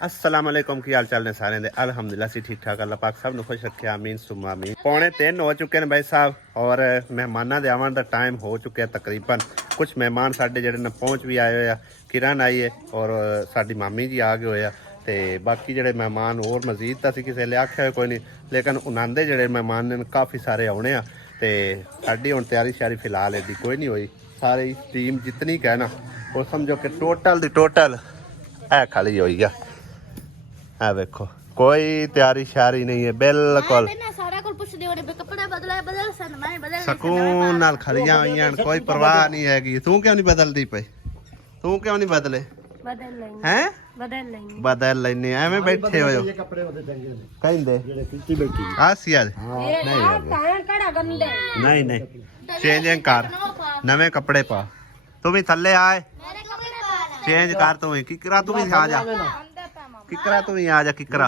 अस्सलाम वालेकुम की हाल चाल ने सारे दे अल्हम्दुलिल्लाह सी ठीक ठाक अल्लाह पाक सब नु खुश रखे आमीन सुम्मा आमीन। 2:45 हो चुके हैं भाई साहब और मेहमानों के आवन का टाइम हो चुका है तकरीबन। कुछ मेहमान साडे जेडे ने पहुंच भी आए हुए आ, किरण आई है और साडी मामी जी आ गए हुए आ ते बाकी जेडे मेहमान और मजीद तो असीं किसी ले आख्या कोई नहीं, लेकिन उन्हां दे जेडे मेहमान ने काफ़ी सारे आने आ ते साडी हुण तैयारी श्यारी फिलहाल एडी कोई नहीं हुई। सारी टीम जितनी कहना वो समझो कि टोटल दी टोटल है खाली हुई है। है देखो कोई तैयारी शारी नहीं है बिल्कुल सकून नाल खड़ियां हुई हैं, कोई परवाह नहीं हैगी। तू क्यों नहीं बदलती पे? तू क्यों नहीं बदले? हैं बदल लेने एवें बैठे हो कहंदे आसिया नहीं नहीं चेंजिंग कर नवे कपड़े पा। तू भी थल्ले आए चेंज कर। तू ही किकरा तू भी आ जा किकरा तू ही आ जा किकरा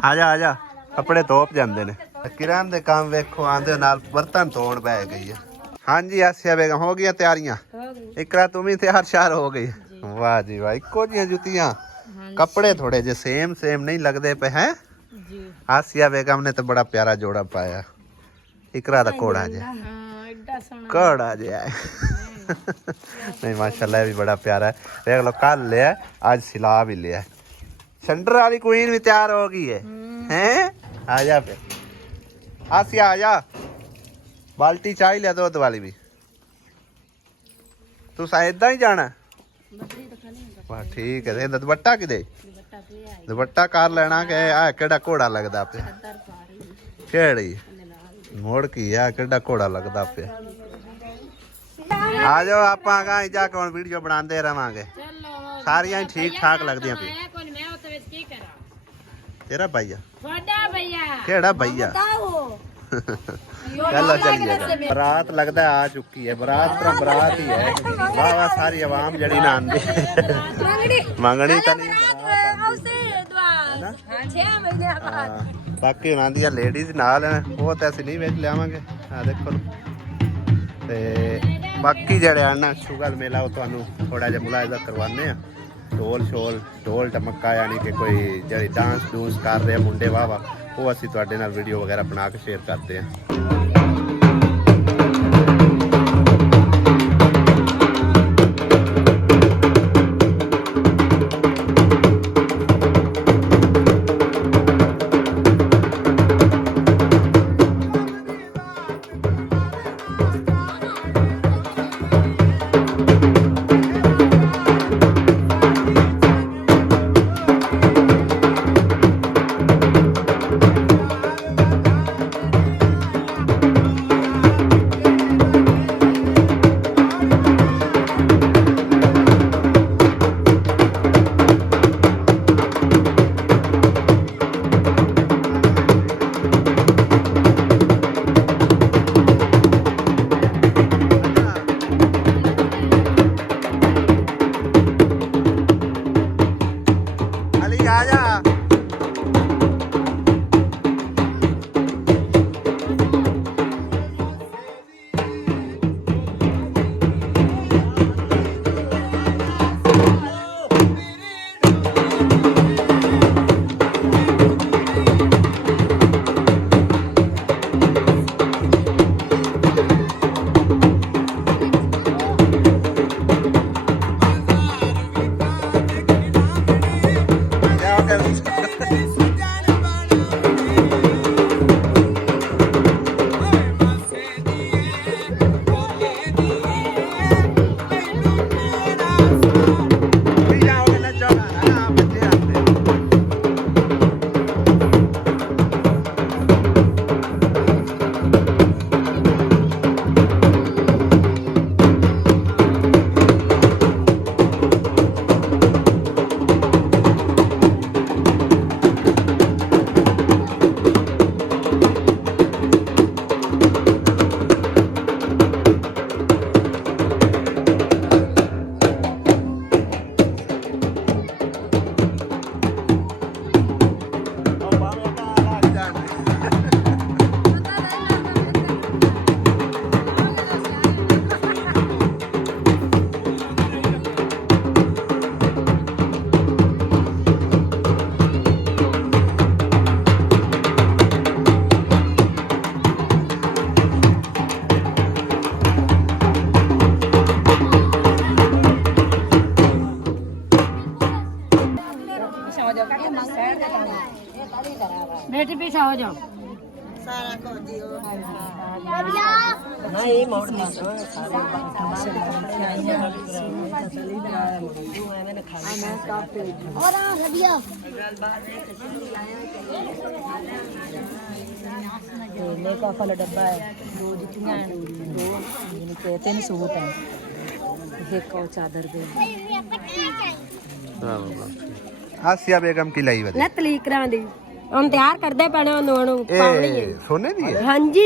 आ जा कपड़े धोप जाते ने। किरण दे काम वेखो आंदे नाल बर्तन धोण बह गई है। हाँ जी आसिया बेगम हो गई तैयारियां? इकरा तुम ही तैयार शार हो गई? वाह जी वाह इको जी जुतियां कपड़े थोड़े जे सेम नहीं लगते पे हैं। आसिया बेगम ने तो बड़ा प्यारा जोड़ा पाया। इकरा दा कोड़ा जे कोड़ा जे नहीं माशाल्लाह भी बड़ा प्यारा है। देख लो कल लिया आज सिला भी लिया। सेंटर वाली क्वीन भी तैयार हो गई है हैं? आ जा पे आसिया आ जा बाल्टी चाय लिया दूध वाली भी। तू इदा ही जाना? वाह ठीक है। दुपट्टा कि दुपट्टा कर लेना के आ केड़ा घोड़ा लगता पे केड़ी मोड़ की है केड़ा घोड़ा लगता पे। आ जाओ आप जाके हम वीडियो बनाते रहांगे। सारिया ही ठीक ठाक लगदियां पे। तेरा भैया केड़ा भैया चलो चलिए। बरात लगता है आ चुकी है। बरात तो बरात ही है। वाह वाह सारी आवाम जड़ी ना आंदी मंगनी तो नहीं बाकी उन्होंने दियां लेडीज नाल वो तो असं नहीं बेच लियावांगे। देखो ते बाकी जड़े आना शुगर मेला वो तुहानू थोड़ा जिहा मुलाहिजा करवाने आ। ढोल टमक्का यानी कि कोई जड़ी डांस डूंस कर रहे मुंडे वाह वाह वो असीं तुहाडे नाल वीडियो वगैरह बना के शेयर करते हैं। बेटी पीछे हो जाओ नहीं मोड़ मेकअप वाला डब्बा है दो जुतियां दो तीन सूट है एक और चादर दे आसिया बेगम की लाई वाली नतली करा दी हम तैयार करदे पैने ਉਹਨੂੰ ਪਾਉਣੀ ਹੈ सोने दी है ਹਾਂਜੀ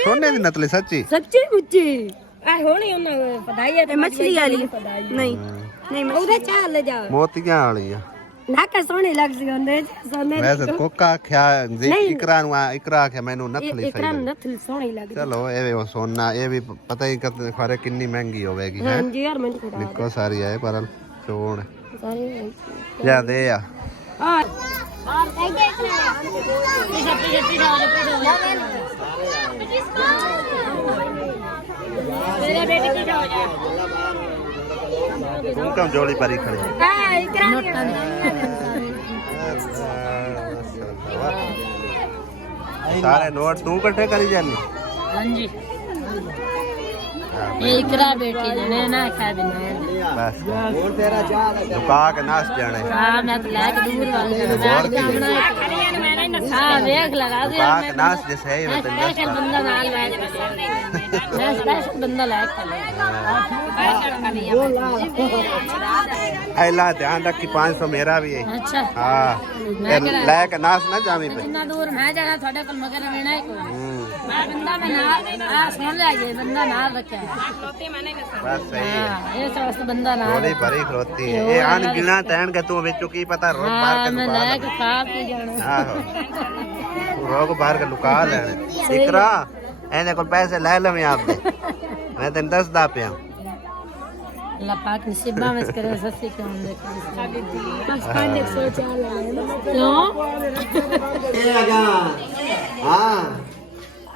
सोने दी नतली सच्ची ਸੱਚੀ ਮੁੱਚੀ ਆ ਹੋਣੀ ਉਹਨਾਂ ਪਤਾਈ ਹੈ ਤੇ ਮੱਛਲੀ ਵਾਲੀ ਨਹੀਂ ਨਹੀਂ ਉਹਦੇ ਚਾਲ ਜਾ मोतियां वाली है ਨਾ ਕਿ ਸੋਹਣੀ ਲੱਗਦੀ ਉਹਨੇ ਸੋਨੇ वैसे कोका आख्या जी इकरा नु इकरा आख्या मैनू नथली ਇਕਰਾਂ सही ਨਥਲੀ ਸੋਹਣੀ ਲੱਗਦੀ चलो ये भी वो सोना ये भी पता ही खरे कितनी महंगी होवेगी है ਹਾਂਜੀ ਯਾਰ ਮੈਨੂੰ ਖੁਦਾ निको सारी है पर सोन ਸਾਰੇ या दे या ਆ मेरे बेटे की हो जाए तू कम जोड़ी परी खड़ी हां इकरा सारे नोट तू इकट्ठे करी जानी हां जी ये इकरा बेटी ने ना खा बिना बस और तेरा चाह दुका के नाच जाने हां मैं तो लाके दूर वाले हां देख लगा दे दुका के नाच जैसे है मैं स्पेशल बंदा नाल मैं स्पेशल बंदा लाके ऐला ध्यान रख कि 500 मेरा भी है अच्छा हां लाके नाच ना जामी पे इतना दूर मैं जाना थोड़े कल मगर रहना है कोई मैं बंदा में नाल आ सुन ले ये बंदा नाल रखा है बस सही है ये सब बंदा नाल थोड़ी भरी खरोती है ये आन गिना तैन के तू विचों की पता रोक बाहर के मैं लुका लाके खा पी जाना आहो रोक बाहर के लुका लेने इकरा एने को पैसे ले लवे आप दे मैं तेन दसदा पिया अल्लाह पाक नसीबा में करे सस्ती कौन देखे बस पांडे सोचा ले क्यों ए आजा हां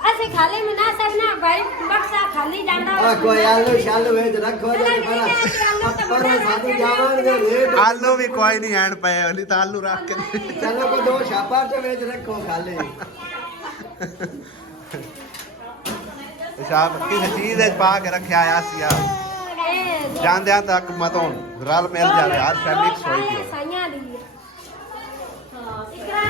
ऐसे खाली में ना सब ना भाई बक्सा खाली जाना आ कोई आलू शालू वेच रखो जे पर साधु जावन के रेट आलू भी कोई नहीं हैंड पे ओली तो आलू रख के चलो को दो छापा से वेच रखो खाली शाम किस चीज है पा के रखया आसिया जानदे तक मतों रल मिल जावे हर शय मिक्स होई पियो साइयां दी हां इकरा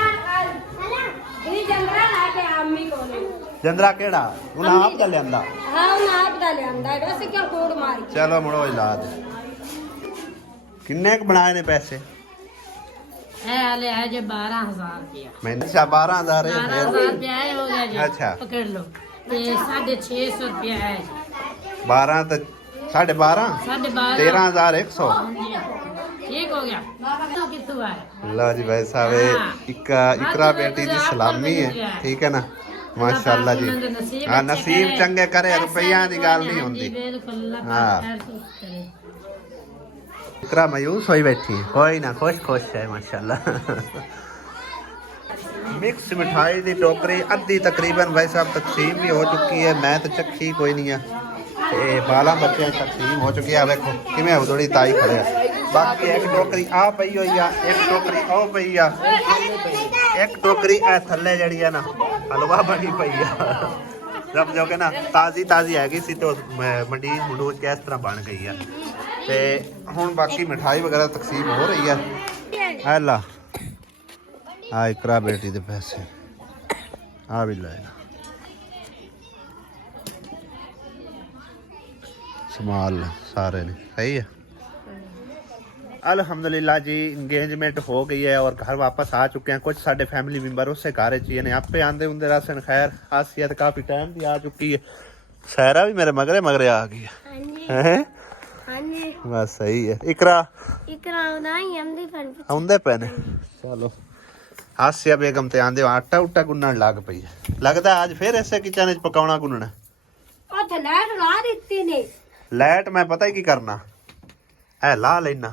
ये जंगरा लाके अम्मी कोने जंदरा केड़ा उन आप दा लेंदा हां उन आप दा लेंदा वैसे क्यों कोड़ मारी चलो मुड़ो इलाज किन्ने क बनाए ने पैसे है आले है जो 12000 रुपया मैंने 12000 है 12000 रुपया है हो गया जी अच्छा पकड़ लो ये 650 रुपया है 12 तो 12.5 12.5 13100 ठीक हो गया तो कितना है लो जी भाई साहब इकरा बेटी दी सलामी है ठीक है ना माशाल्लाह जी हाँ नसीब चंगे करे रुपया दी गाल नहीं होंदी हाँ इकरा मायूस होई बैठी है कोई ना खुश खुश है माशाल्लाह मिक्स मिठाई दी टोकरी अद्धी तकरीबन भाई साहब तकसीम भी हो चुकी है मैं तो चखी कोई नहीं है ते 12 बच्चे तकसीम हो चुकी है देखो किवें थोड़ी ताई खड़े बाकी एक टोकरी आ पई होई आ एक टोकरी ओ पई आ एक टोकरी ए थल्ले जड़ी है ना हलवा बनी पई आ जब जो के ना ताजी ताजी हैगी सी तो मंडी मंडूज के इस तरह बन गई है ते हुन बाकी मिठाई वगैरह तकसीम हो रही है है ला आ इकरा बेटी दे पैसे आ भी ले संभाल सारे ने सही है अल्हम्दुलिल्लाह जी इंगेजमेंट हो गई है और घर वापस आ चुके हैं कुछ साढ़े फैमिली मेंबर उससे घर चाहिए ने आपे आंदे होंगे रासन खैर हासियत काफी टाइम भी आ चुकी है सहरा भी मेरे मगरे मगरे आ गई है बस सही है इकरा आंदे पैने चलो हासिया बेगम ते आंदे आटा उटा गुनन लग पई है लगता आज फिर ऐसे किचन च पकाउणा गुनना लाइट मैं पता ही की करना है ला लेना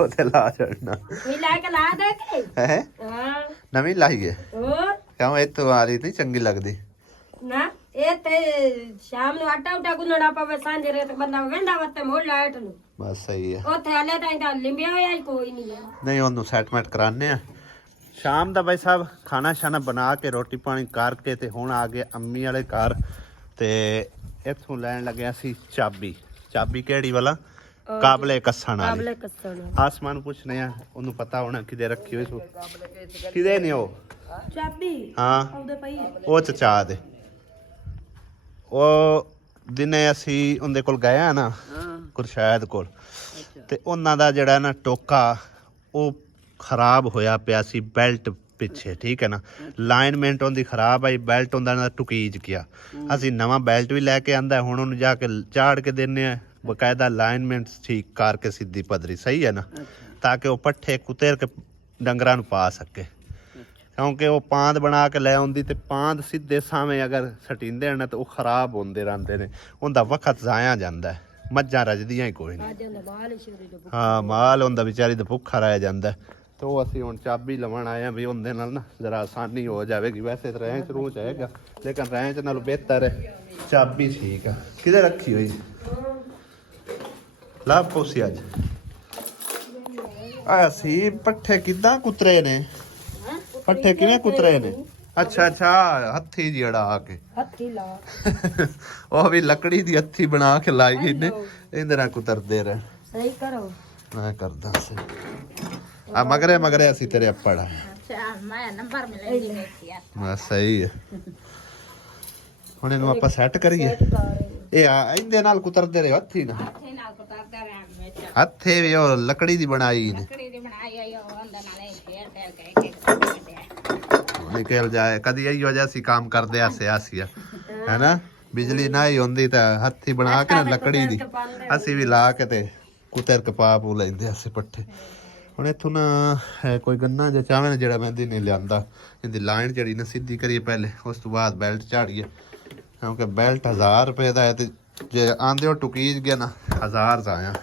ओते ला छड़ना है नवी लाई है क्यों इतो आ रही थी चंगी लगदी ना ਇਹ ਤੇ ਸ਼ਾਮ ਨੂੰ ਆਟਾ ਉਟਾ ਗੁੰਨਣਾ ਪਵੇ ਸਾਂਝੇ ਰੇ ਤੇ ਬੰਦਾ ਵੰਦਾ ਵਤੇ ਮੋੜ ਲਾਇਟ ਨੂੰ ਬਸ ਸਹੀ ਹੈ। ਉੱਥੇ ਹਲੇ ਤਾਂ ਲਿੰਬਿਆ ਹੋਇਆ ਹੀ ਕੋਈ ਨਹੀਂ ਹੈ। ਨਹੀਂ ਉਹਨੂੰ ਸੈਟਮੈਂਟ ਕਰਾਣੇ ਆ ਸ਼ਾਮ ਦਾ ਬਾਈ ਸਾਹਿਬ ਖਾਣਾ ਸ਼ਾਨਾ ਬਣਾ ਕੇ ਰੋਟੀ ਪਾਣੀ ਕਰਕੇ ਤੇ ਹੁਣ ਆ ਗਏ ਅੰਮੀ ਵਾਲੇ ਘਰ ਤੇ ਇੱਥੋਂ ਲੈਣ ਲੱਗਿਆ ਸੀ ਚਾਬੀ ਕਿਹੜੀ ਵਾਲਾ ਕਾਬਲੇ ਕੱਸਣ ਵਾਲੀ। ਕਾਬਲੇ ਕੱਸਣ ਆਸਮਾਨ ਪੁੱਛਨੇ ਆ ਉਹਨੂੰ ਪਤਾ ਹੋਣਾ ਕਿਤੇ ਰੱਖੀ ਹੋਈ ਸੋ ਕਿਤੇ ਨਹੀਂ ਉਹ ਚਾਬੀ ਹਾਂ ਉਹਦੇ ਪਈ ਉਹ ਚਚਾ ਦੇ ਉਹ ਦਿਨੇ ਅਸੀਂ ਉਹਦੇ ਕੋਲ ਗਏ ਆ ਨਾ ਗੁਰਸ਼ਾਇਦ ਕੋਲ ਤੇ ਉਹਨਾਂ ਦਾ ਜਿਹੜਾ ਨਾ ਟੋਕਾ ਉਹ ਖਰਾਬ ਹੋਇਆ ਪਿਆ ਸੀ ਬੈਲਟ ਪਿੱਛੇ ਠੀਕ ਹੈ ਨਾ ਲਾਈਨਮੈਂਟ ਉਹਦੀ ਖਰਾਬ ਆਈ ਬੈਲਟ ਉਹਦਾ ਨਾ ਟੁਕੀਜ ਗਿਆ ਅਸੀਂ ਨਵਾਂ ਬੈਲਟ ਵੀ ਲੈ ਕੇ ਆਂਦਾ ਹੁਣ ਉਹਨੂੰ ਜਾ ਕੇ ਝਾੜ ਕੇ ਦਿੰਨੇ ਆ ਬਕਾਇਦਾ ਲਾਈਨਮੈਂਟ ਠੀਕ ਕਰਕੇ ਸਿੱਧੀ ਪਦਰੀ ਸਹੀ ਹੈ ਨਾ ਤਾਂ ਕਿ ਉਹ ਪੱਠੇ ਕੁਤੇਰ ਕੇ ਡੰਗਰਾਂ ਨੂੰ ਪਾ ਸਕੇ ਕਿਉਂਕਿ ਉਹ ਪਾਂਦ ਬਣਾ ਕੇ ਲੈ ਆਉਂਦੀ ਤੇ ਪਾਂਦ ਸਿੱਧੇ ਸਾਵੇਂ ਅਗਰ ਸਟਿੰਦੇ ਹਨ ਤਾਂ ਉਹ ਖਰਾਬ ਹੁੰਦੇ ਰਹਿੰਦੇ ਨੇ ਉਹਦਾ ਵਕਤ ਜ਼ਾਇਆ ਜਾਂਦਾ ਹੈ ਮੱਝਾਂ ਰਜਦੀਆਂ ਹੀ ਕੋਈ ਨਹੀਂ ਹਾਂ ਮਾਲ ਹੁੰਦਾ ਵਿਚਾਰੀ ਦਾ ਭੁੱਖਾ ਰਹਿ ਜਾਂਦਾ ਤੇ ਉਹ ਅਸੀਂ ਹੁਣ ਚਾਬੀ ਲਵਣ ਆਏ ਆ ਵੀ ਉਹਦੇ ਨਾਲ ਨਾ ਜ਼ਰਾ ਆਸਾਨੀ ਹੋ ਜਾਵੇਗੀ ਵੈਸੇ ਤਾਂ ਰੈਂਚ ਰੂਚ ਹੈਗਾ ਲੇਕਿਨ ਰੈਂਚ ਨਾਲੋਂ ਬਿਹਤਰ ਹੈ ਚਾਬੀ ਠੀਕ ਆ ਕਿਤੇ ਰੱਖੀ ਹੋਈ ਲਾਭ ਪੋਸੀ ਅੱਜ ਅਸੀਂ ਪੱਠੇ ਕਿੱਦਾਂ ਕੁਤਰੇ ਨੇ ਪੱਠੇ ਕਿਵੇਂ ਕੁਤਰੇ ਨੇ ਅੱਛਾ ਹੱਥੀ ਜਿਹੜਾ ਆ ਕੇ ਹੱਥੀ ਲਾ ਉਹ ਵੀ ਲੱਕੜੀ ਦੀ ਹੱਥੀ ਬਣਾ ਕੇ ਲਾਈ ਗਈ ਨੇ ਇਹਦੇ ਨਾਲ ਕੁਤਰਦੇ ਰਹੇ ਸਹੀ ਕਰੋ ਮੈਂ ਕਰਦਾ ਸੀ ਆ ਮਗਰੇ ਅਸੀਂ ਤੇਰੇ ਅੱਪੜ ਅੱਛਾ ਮੈਂ ਨੰਬਰ ਮਿਲੇਗੀ ਦੇਖਿਆ ਬਸ ਸਹੀ ਹੈ ਹੁਣ ਇਹਨੂੰ ਆਪਾਂ ਸੈੱਟ ਕਰੀਏ ਇਹ ਆ ਇਹਦੇ ਨਾਲ ਕੁਤਰਦੇ ਰਹੇ ਹੱਥੀ ਨਾਲ ਕੁਤਰਦਾ ਰਹਿਣ ਵਿੱਚ ਹੱਥੇ ਵੀ ਉਹ ਲੱਕੜੀ ਦੀ ਬਣਾਈ ਨੇ ਲੱਕੜੀ ਦੀ ਬਣਾਈ ਆਈ ਉਹ ਉਹਦੇ ਨਾਲੇ ਫੇਰ ਕੇ ਇੱਕ ਨਿਕਲ ਜਾਏ ਕਦੀ ਇਹੀ ਵਜ੍ਹਾ ਸੀ ਕੰਮ ਕਰਦੇ ਆਸਿਆ ਹੈਨਾ ਬਿਜਲੀ ਨਾ ਹੀ ਹੁੰਦੀ ਤਾਂ ਹੱਥੀ ਬਣਾ ਕੇ ਨਾ ਲੱਕੜੀ ਦੀ ਅਸੀਂ ਵੀ ਲਾ ਕੇ ਤੇ ਕੁਤਰ ਕੇ ਪਾ ਪੂ ਲੈਂਦੇ ਅਸੀਂ ਪੱਠੇ ਹੁਣ ਇੱਥੋਂ ਨਾ ਹੈ ਕੋਈ ਗੰਨਾ ਜਾਂ ਚਾਵੇਂ ਜਿਹੜਾ ਮਹਿੰਦੀ ਨੇ ਲਿਆਂਦਾ ਇਹਦੀ ਲਾਈਨ ਜਿਹੜੀ ਨਾ ਸਿੱਧੀ ਕਰੀਏ ਪਹਿਲੇ ਉਸ ਤੋਂ ਬਾਅਦ ਬੈਲਟ ਝਾੜੀਏ ਕਿਉਂਕਿ ਬੈਲਟ 1000 ਰੁਪਏ ਦਾ ਹੈ ਤੇ ਜੇ ਆਂਦੇ ਹੋ ਟੁਕੀਜ ਗਿਆ ਨਾ 1000 ਆਇਆ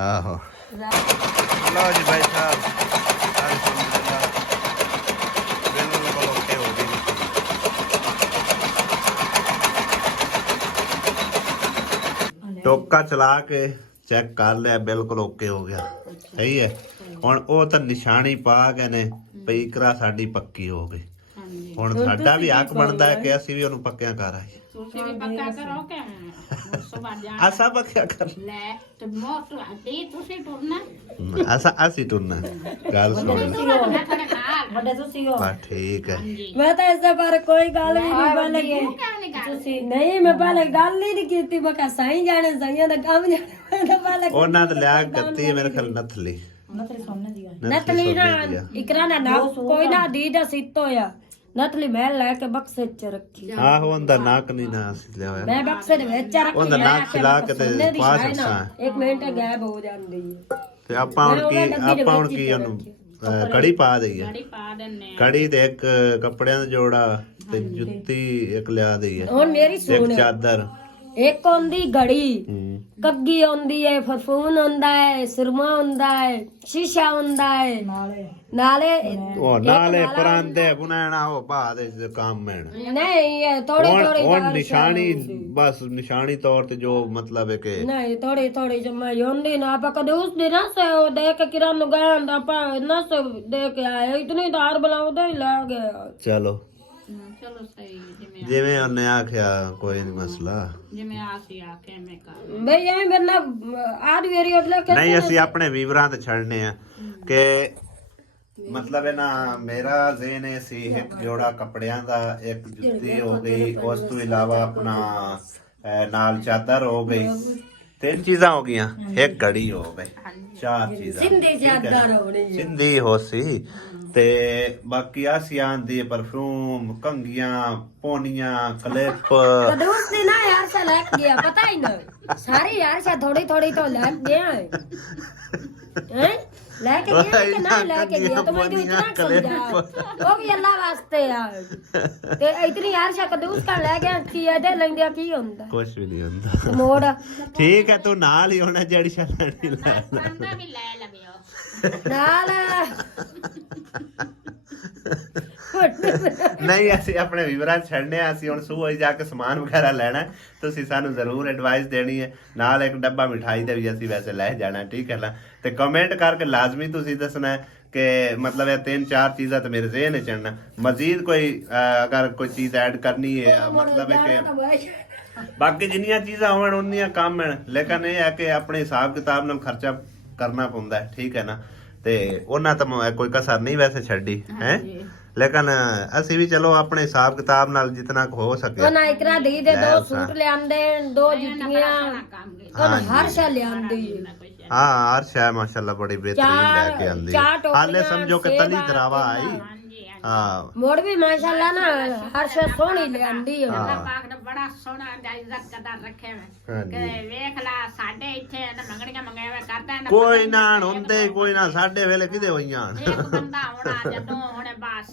ਆਹੋ ਲਓ ਜੀ ਭਾਈ ਸਾਹਿਬ ਟੋਕਾ ਚਲਾ ਕੇ ਚੈੱਕ ਕਰ ਲਿਆ ਬਿਲਕੁਲ ਓਕੇ ਹੋ ਗਿਆ ਸਹੀ ਹੈ ਹੁਣ ਉਹ ਤਾਂ ਨਿਸ਼ਾਨੀ ਪਾ ਗਏ ਨੇ ਪਈ ਕਰਾ ਸਾਡੀ ਪੱਕੀ ਹੋ ਗਈ ਹੁਣ ਸਾਡਾ ਵੀ ਹੱਕ ਬਣਦਾ ਹੈ ਕਿ ਅਸੀਂ ਵੀ ਉਹਨੂੰ ਪੱਕਿਆਂ ਕਰ ਆਈਏ ਤੁਸੀਂ ਵੀ ਪੱਕਾ ਕਰੋ ਕਿ ਅਸਾਂ ਪੱਕਿਆ ਕਰ ਲੈ ਤੇ ਮੋਟ ਆਦੀ ਤੁਸੀਂ ਟੁਰਨਾ ਅਸੀਂ ਟੁਰਨਾ ਗੱਲ ਸੁਣ ਵੱਡੇ ਤੁਸੀਂ ਹੋ ਬਸ ਠੀਕ ਹੈ ਮੈਂ ਤਾਂ ਇਸ ਦੇ ਬਾਰੇ ਕੋਈ ਗੱਲ ਵੀ ਨਹੀਂ ਬੋਲੀ ਤੁਸੀਂ ਨਹੀਂ ਮੈਂ ਪਹਿਲੇ ਗੱਲ ਹੀ ਨਹੀਂ ਕੀਤੀ ਮੈਂ ਕਹਾਂ ਸਾਈਂ ਜਾਣੇ ਸਾਈਆਂ ਦਾ ਕੰਮ ਜਾਣੇ ਪਹਿਲੇ ਉਹਨਾਂ ਤੇ ਲਿਆ ਕਰਤੀ ਮੇਰੇ ਖਿਆਲ ਨਥਲੀ ਨਤਲੀ ਨਾ ਇਕਰਾ ਨਾ ਕੋਈ ਨਾ ਦੀ ਦਾ ਸਿੱਤ ਹੋਇਆ ਨਤਲੀ ਮੈਂ ਲੈ ਕੇ ਬਕਸੇ ਚ ਰੱਖੀ ਆਹੋ ਉਹਦਾ ਨੱਕ ਨਹੀਂ ਨਾ ਅਸੀਂ ਲਿਆ ਹੋਇਆ ਮੈਂ ਬਕਸੇ ਦੇ ਵਿੱਚ ਰੱਖੀ ਉਹਦਾ ਨੱਕ ਖਿਲਾ ਕੇ ਤੇ ਪਾ ਸਕਸਾਂ ਇੱਕ ਮਿੰਟ ਗਾਇਬ ਹੋ ਜਾਂਦੀ ਹੈ ਤੇ ਆਪਾਂ ਹੁਣ ਕੀ ਉਹਨੂੰ ਕੜੀ ਪਾ ਦਈਏ ਕੜੀ ਪਾ ਦਿੰਨੇ ਕੜੀ ਤੇ ਇੱਕ ਕੱਪੜਿਆਂ ਦਾ ਜੋੜਾ ਤੇ ਜੁੱਤੀ ਇੱਕ ਲਿਆ ਦਈਏ ਹੁਣ ਮੇਰੀ ਸੁਣ ਇੱਕ ਚਾਦਰ ਇੱਕ ਹੁੰਦੀ ਘੜੀ ਕੱਗੀ ਹੁੰਦੀ ਹੈ ਫਰਫੂਨ ਹੁੰਦਾ ਹੈ ਸੁਰਮਾ ਹੁੰਦਾ ਹੈ ਸ਼ੀਸ਼ਾ ਹੁੰਦਾ ਹੈ ਨਾਲੇ ਪਰਾਂਦੇ ਬੁਨਾਣਾ ਉਹ ਬਾਅਦ ਵਿੱਚ ਕੰਮ ਹੈ ਨਹੀਂ ਥੋੜੀ ਹੁਣ ਨਿਸ਼ਾਨੀ ਬਸ ਨਿਸ਼ਾਨੀ ਤੌਰ ਤੇ ਜੋ ਮਤਲਬ ਹੈ ਕਿ ਨਹੀਂ ਥੋੜੀ ਜਮਾ ਹੁੰਦੀ ਨਾ ਆਪਾਂ ਕਦੇ ਉਸ ਦਿਨ ਨਾ ਸੇ ਦੇ ਕੇ ਕਿਰਨ ਨੂੰ ਗਏ ਹੁੰਦਾ ਆਪਾਂ ਨਾ ਸੇ ਦੇ ਕੇ ਆਏ ਇਤਨੀ ਧਾਰ ਬਲਾਉਂਦਾ ਹੀ ਲੈ ਗਿਆ ਚਲੋ ਸਹੀ ਜਿਵੇਂ ਉਹਨੇ ਆਖਿਆ ਕੋਈ ਨਹੀਂ ਮਸਲਾ ਜਿਵੇਂ ਆਸੀ ਆਖੇ ਮੈਂ ਕਰ ਬਈ ਐ ਮੇਰੇ ਨਾਲ ਆਦ ਵੇਰੀ ਉਹਲੇ ਕਿ ਨਹੀਂ ਅਸੀਂ ਆਪਣੇ ਵੀਵਰਾਂ ਤੇ ਛੱਡਨੇ ਆ ਕਿ ਮਤਲਬ ਹੈ ਨਾ ਮੇਰਾ ਜ਼ੇਨ ਹੈ ਸੀ ਇੱਕ ਜੋੜਾ ਕੱਪੜਿਆਂ ਦਾ ਇੱਕ ਜੁੱਤੀ ਹੋ ਗਈ ਉਸ ਤੋਂ ਇਲਾਵਾ ਆਪਣਾ ਨਾਲ ਚਾਦਰ ਹੋ ਗਈ ਤਿੰਨ ਚੀਜ਼ਾਂ ਹੋ ਗਈਆਂ ਇੱਕ ਘੜੀ ਹੋ ਗਈ ਚਾਰ ਚੀਜ਼ਾਂ ਸਿੰਧੀ ਚਾਦਰ ਹੋਣੀ ਸਿੰਧੀ ਹੋ ਸੀ ਤੇ ਬਾਕੀ ਆਸੀਆਂ ਦੀ ਪਰਫਿਊਮ ਕੰਗੀਆਂ ਪੋਨੀਆਂ ਕਲਿੱਪ ਦੋਸਤ ਨੇ ਨਾ ਯਾਰ ਸੇ ਲੈ ਗਿਆ ਪਤਾ ਹੀ ਨਹੀਂ ਸਾਰੀ ਯਾਰ ਸੇ ਥੋੜੀ तो ਲੈ ਗਿਆ ਹੈ ਲੈ ਕੇ ਗਿਆ ਕਿ ਨਾ ਲੈ ਕੇ ਗਿਆ तो मैं इतना समझा वो भी अल्लाह वास्ते यार ਤੇ ਇਤਨੀ ਯਾਰ ਸੇ ਕਦੂਸ ਕਰ ਲੈ ਗਿਆ ਕੀ ਇਹਦੇ ਲੈਂਦਿਆ ਕੀ ਹੁੰਦਾ ਕੁਝ ਵੀ ਨਹੀਂ ਹੁੰਦਾ ਮੋੜ ਠੀਕ ਹੈ ਤੂੰ ਨਾਲ ਹੀ ਹੋਣਾ ਜਿਹੜੀ ਛੱਡਣੀ ਲੈ ਬੰਦਾ ਵੀ ਲੈ ਲਵਿਓ ਨਾਲ ਨਹੀਂ ਅਸੀਂ ਆਪਣੇ ਵੀਵਰਾਂ ਛੱਡਨੇ ਆ, ਅਸੀਂ ਹੁਣ ਸੂਹ ਜਾ ਕੇ ਸਮਾਨ ਵਗੈਰਾ ਲੈਣਾ ਹੈ। ਤੁਸੀਂ ਸਾਨੂੰ ਜ਼ਰੂਰ ਐਡਵਾਈਸ ਦੇਣੀ ਹੈ, ਨਾਲ ਇੱਕ ਡੱਬਾ ਮਿਠਾਈ ਦਾ ਵੀ ਅਸੀਂ ਵੈਸੇ ਲੈ ਜਾਣਾ, ਠੀਕ ਹੈ ਨਾ। ਤੇ ਕਮੈਂਟ ਕਰਕੇ ਲਾਜ਼ਮੀ ਤੁਸੀਂ ਦੱਸਣਾ ਹੈ ਕਿ मतलब ये 3-4 चीज़ा तो मेरे ज़हन में चढ़ना, मजीद कोई अगर कोई चीज़ ऐड करनी है मतलब है कि बाकी जिन्नियां चीज़ां होवन उन्नियां कम हैं, लेकिन ये है कि अपने हिसाब किताब नाल खर्चा करना पौंदा है, ठीक है ना। ते उन्हां तो कोई कसर नहीं वैसे छड्डी है, लेकिन ਅਸੀਂ ਵੀ ਚਲੋ ਆਪਣੇ ਹਿਸਾਬ ਕਿਤਾਬ ਨਾਲ ਜਿੰਨਾ ਕੁ ਹੋ ਸਕੇ ਉਹਨਾਂ ਇਕਰਾ ਦੇ ਦੇ 2 ਸੂਟ ਲਿਆਂਦੇ 2 ਜੁੱਤੀਆਂ ਉਹ ਹਰ ਸ਼ੈ ਲਿਆਂਦੀ हाँ अर्शा है माशाल्लाह बड़ी बेहतरीन लेके आंदी, हाले समझो कि तली तरावा आई। हाँ मोड़ भी माशाल्लाह ना हर शे सोहनी लियांदी है। अल्लाह पाक ने बड़ा सोहना इज्जत कदर रखे है कि वेख ला साडे इथे ना मंगणियां मंगावे करदा है ना कोई ना हुंदे कोई ना साडे वेले किदे होईयां एक बंदा होना जदों हुणे बस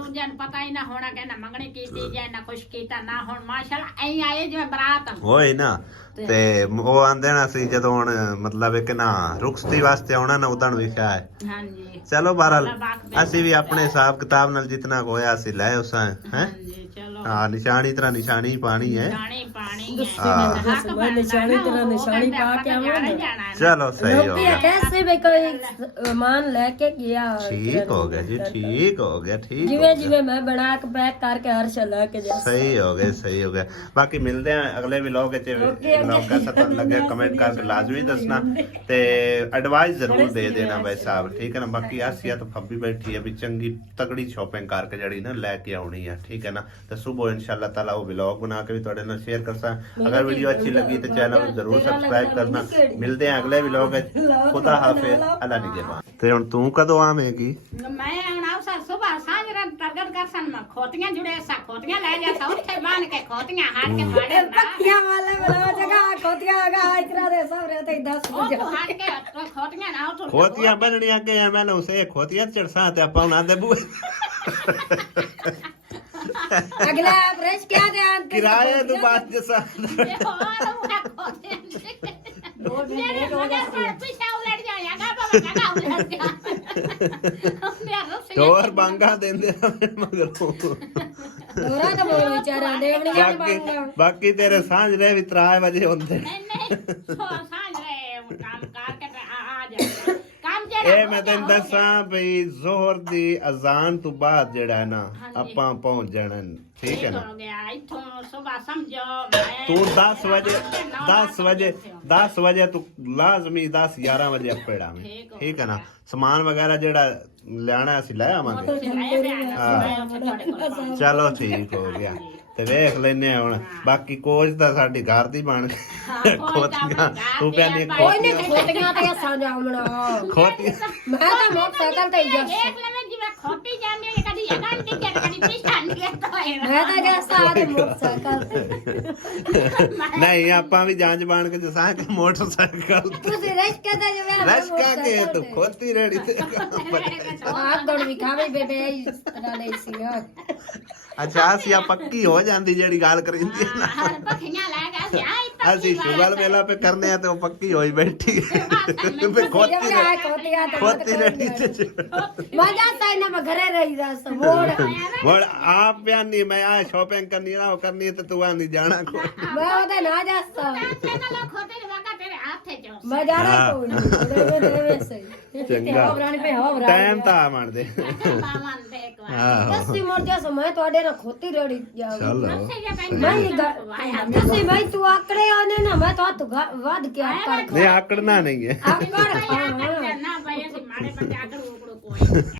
दूजे ਨੂੰ पता ही ना होना कि ना मंगणी कीती जे ना कुछ कीता ना हुण माशाल्लाह ऐ आए जिवें बरात होई ना। ਤੇ ਉਹ ਆਂਦੇ ਨਾ ਸੀ ਜਦੋਂ ਹੁਣ ਮਤਲਬ ਹੈ ਕਿ ਨਾ ਰੁਖਸਤੀ ਵਾਸਤੇ ਆਉਣਾ ਨਾ ਉਦਾਂ ਨੂੰ ਵਿਖਿਆ ਹੈ। ਹਾਂਜੀ ਚਲੋ ਬਹਰਾਲ ਅਸੀਂ ਵੀ ਆਪਣੇ ਹਿਸਾਬ ਕਿਤਾਬ ਨਾਲ ਜਿੰਨਾ ਹੋਇਆ ਅਸੀਂ ਲੈ ਉਸਾਂ ਹੈ। ਹਾਂਜੀ ਚਲੋ ਹਾਂ ਨਿਸ਼ਾਨੀ ਤਰ੍ਹਾਂ ਨਿਸ਼ਾਨੀ ਪਾਣੀ ਹੈ, ਪਾਣੀ मैं निशानी तरह निशानी पा के आवा ना चलो सही हो लोग गया, कैसे भी कोई मान लेके गया ठीक हो गया जी, ठीक हो गया, ठीक हो जिवे गया। जिवे मैं बना के पैक करके हर शे लेके जा सही हो गए, सही हो गया। बाकी मिलते हैं अगले व्लॉग के व्लॉग कैसा तो लगे कमेंट करके लाजमी दसना ते एडवाइस जरूर दे देना भाई साहब, ठीक है ना। बाकी आसिया तो फब्बी बैठी है भी चंगी तगड़ी शॉपिंग करके जड़ी ना लेके आनी है, ठीक है ना। तो सुबह इंशाल्लाह ताला वो व्लॉग बना के भी थोड़े ना शेयर करसा। अगर वीडियो अच्छी लगी तो चैनल को जरूर सब्सक्राइब करना। मिलते हैं अगले व्लॉग में, खुदा हाफिज, अल्लाह निगहबान। ते हुण तू कदों आवेंगी? मैं आउना सा सुबह सांझ रात तरगट करसन में खोतियां जुड़े सा खोतियां ले जा सा उठे बांध के खोतियां हाथ के फाड़े ना पत्तियां वाले वाला जगह खोतियां आगा इतना दे सब रहते 10 ओ बजे हाथ के तो खोतियां ना उठ खोतियां बननियां के है मैंने उसे खोतियां चढ़सा ते आपा उना दे बूए अगला ब्रश क्या ध्यान किराए तो बात जैसा और उठा खोतियां मेरे मगर पर पीछे उलट जाया का बाबा का उलट गया मेरा से और बांगा देंदे हमें मगर दोरा तो बोल बेचारा देवनिया बाकी बाकी तेरे सांझ रे भी 3 बजे होंदे नहीं सांझ रे काम करके आ जा काम जेड़ा ਇਹ ਮੈਂ ਤੈਨੂੰ ਦੱਸਾਂ ਬਈ ਜ਼ੋਹਰ ਦੀ ਅਜ਼ਾਨ ਤੋਂ ਬਾਅਦ ਜਿਹੜਾ ਹੈ ਨਾ ਆਪਾਂ ਪਹੁੰਚ ਜਾਣਾ, ਠੀਕ ਹੈ ਨਾ। हो गया इथों सुबह समझो मैं ਤੂੰ 10 ਵਜੇ ਤੂੰ ਲਾਜ਼ਮੀ 10-11 ਵਜੇ ਆਪੇੜਾ ਮੈਂ, ਠੀਕ ਹੈ ਨਾ। ਸਮਾਨ ਵਗੈਰਾ ਜਿਹੜਾ ਲੈਣਾ ਅਸੀਂ ਲੈ ਆਵਾਂਗੇ। ਚਲੋ ਠੀਕ ਹੋ ਗਿਆ ਤੇ ਵੇਖ ਲੈਨੇ ਆ ਹੁਣ। ਬਾਕੀ ਕੋਚ ਤਾਂ ਸਾਡੀ ਘਰ ਦੀ ਬਣ ਖੋਤੀਆਂ ਤੂੰ ਪੈਣੀ कोई नहीं खोतियां ते असा जावना ਖੋਤੀਆਂ मैं तो मोटरसाइकिल ते जा देख ले मैं जिਵੇਂ खोटी ਜਾਂਦੀ ਹੈ ਕਦੀ ਅਗਾਂ ਦੀ ਕਦੀ ਪਿਛਾਂ ਦੀ ਤਾਂ मैं तो जैसा आदमी मोटरसाइकिल ਨਹੀਂ ਆਪਾਂ ਵੀ ਜਾਂਚ ਬਾਣ ਕੇ ਦਸਾਂ ਕਿ ਮੋਟਰਸਾਈਕਲ तुसी रश के ते जवे ਰਸ਼ ਕਾ ਕੇ ਤੂੰ ਖੋਤੀ ਰੇੜੀ ਤੇ हाथ दौड़ भी खावे बेबे डाले सी ਅੱਛਾ ਅਸੀਂ ਆ ਪੱਕੀ ਹੋ ਜਾਂਦੀ ਜਿਹੜੀ ਗੱਲ ਕਰਿੰਦੀ ਹੈ ਨਾ। ਹਰ ਪਖੀਆਂ ਲੈ ਗਿਆ ਸੀ ਆਈ ਅਸੀਂ ਸ਼ੁਗਰ ਮੇਲਾ पे करने हैं तो वो पक्की होई बैठी है खोती रही मजा आता है ना मैं घरे रही जा सब मोड़ आप बयानी मैं आ शॉपिंग करनी ना वो करनी तो तू नहीं जाना को मैं उधर ना जाता खोटे वाका तेरे हाथ थे जो मैं जा रहा हूं देवे से चंगा रानी पे हो टाइम ता मान दे मामन दे एक बार हां दसी मोड़ जा समय तोड़े ना खोती रेड़ी जा चलो नहीं भाई तू आकड़े आने ना मैं तो हाथ वाद के आकर नहीं आकड़ना नहीं है आकर ना भाई ऐसे मारे पर जाकर कोई